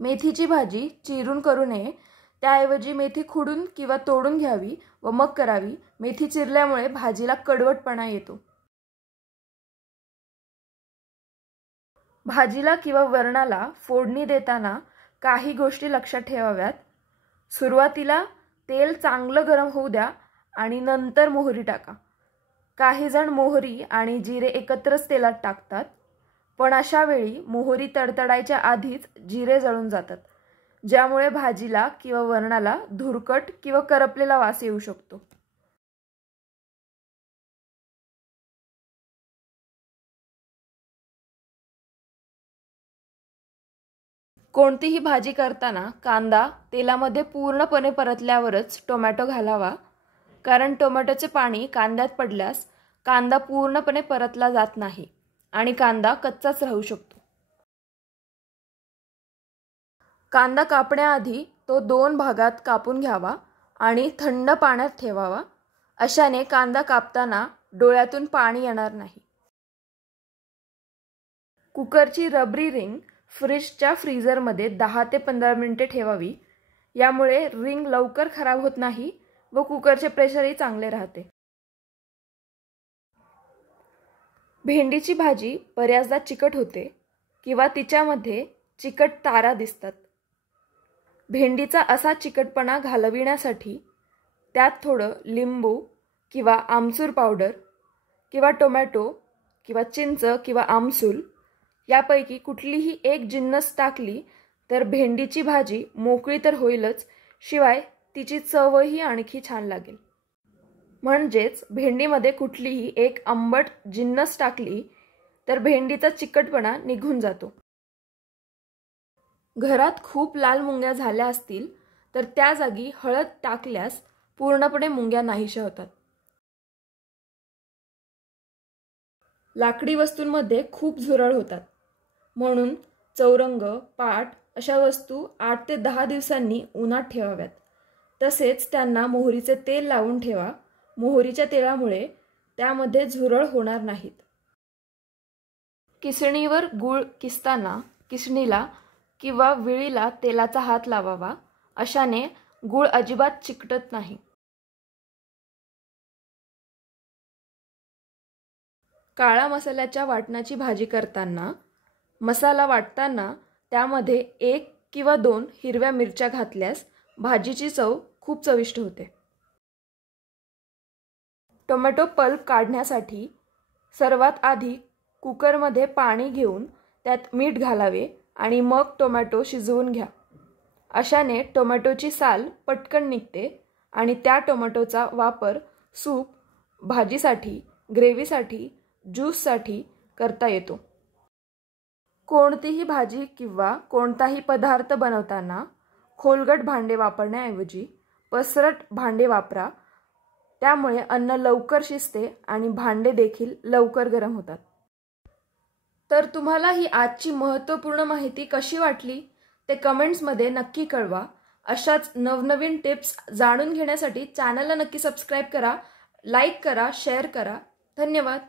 मेथीची भाजी चिरून करू नये, त्याऐवजी मेथी खुडून किंवा तोडून घ्यावी व मग करावी। मेथी चिरल्यामुळे भाजीला कडवटपणा येतो। भाजीला किंवा वरणाला फोडणी देताना काही गोष्टी लक्षात ठेवाव्यात। सुरुवातीला तेल चांगलं गरम होऊ द्या आणि नंतर मोहरी टाका। काही जण मोहरी आणि जिरे एकत्रच तेलात टाकतात, पण अशा वेळी मोहरी तडतडायच्या आधीच जिरे जळून जातात, ज्यामुळे भाजीला किंवा वरणाला धुरकट किंवा करपलेला वास येऊ शकतो। कोणतीही भाजी करताना कांदा तेलामध्ये पूर्णपणे परतल्यावरच टोमॅटो घालावा, कारण टोमॅटोचे पाणी कांद्यात पडल्यास कांदा पूर्णपणे परतला जात नाही आणि कांदा कच्चाच राहू शकतो। कांदा कापण्याआधी तो 2 भागात कापून घ्यावा आणि थंड पाण्यात ठेवावा। अशाने कांदा कापताना डोळ्यातून पाणी येणार नाही। कुकरची रबरी रिंग फ्रीजच्या फ्रीझरमध्ये 10 ते 15 मिनिटे ठेवावी। यामुळे रिंग लवकर खराब होत नाही व कुकरचे प्रेशरही चांगले राहते। भेंडीची भाजी बऱ्याचदा चिकट होते किंवा तिच्यामध्ये चिकट तारा दिसतात। भेंडीचा असा चिकटपणा घालविण्यासाठी त्यात थोडं लिंबू किंवा आमचूर पावडर किंवा टोमॅटो किंवा चिंच किंवा आमसूल यापैकी कुठलीही एक जिन्नस टाकली तर भेंडीची भाजी मोकळी तर होईलच, शिवाय तिची चवही आणखी छान लागेल। म्हणजेच भेंडीमध्ये कुठलीही एक आंबट जिन्नस टाकली तर भेंडीचा चिकटपणा निघून जातो। घरात खूप लाल मुंग्या झाल्या असतील तर त्या जागी हळद टाकल्यास पूर्णपणे मुंग्या नाहीशा होतात। लाकडी वस्तूंमध्ये खूप झुरळ होतात, म्हणून चौरंग, पाट अशा वस्तू 8 ते 10 दिवसांनी उन्हात ठेवाव्यात। तसेच त्यांना मोहरीचे तेल लावून ठेवा। मोहरीच्या तेलामुळे त्यामध्ये झुरळ होणार नाहीत। किसणीवर गूळ किसताना किसणीला किंवा विळीला तेलाचा हात लावावा, अशाने गूळ अजिबात चिकटत नाही। काळा मसाल्याच्या वाटणाची भाजी करताना मसाला वाटताना त्यामध्ये 1 किंवा 2 हिरव्या मिरच्या घातल्यास भाजीची चव खूप चविष्ट होते। टोमॅटो पल्प काढण्यासाठी सर्वात आधी कुकरमध्ये पाणी घेऊन त्यात मीठ घालावे आणि मग टोमॅटो शिजवून घ्या। अशाने टोमॅटोची साल पटकन निघते आणि त्या टोमॅटोचा वापर सूप, भाजीसाठी, ग्रेव्हीसाठी, ज्यूससाठी करता येतो। कोणतीही भाजी किंवा कोणताही पदार्थ बनवताना खोलगट भांडे वापरण्याऐवजी पसरट भांडे वापरा, त्यामुळे अन्न लवकर शिजते आणि भांडे देखील लवकर गरम होतात। तर तुम्हाला ही आजची महत्त्वपूर्ण माहिती कशी वाटली ते कमेंट्समध्ये नक्की कळवा। अशाच नवनवीन टिप्स जाणून घेण्यासाठी चॅनलला नक्की सबस्क्राइब करा, लाईक करा, शेअर करा। धन्यवाद।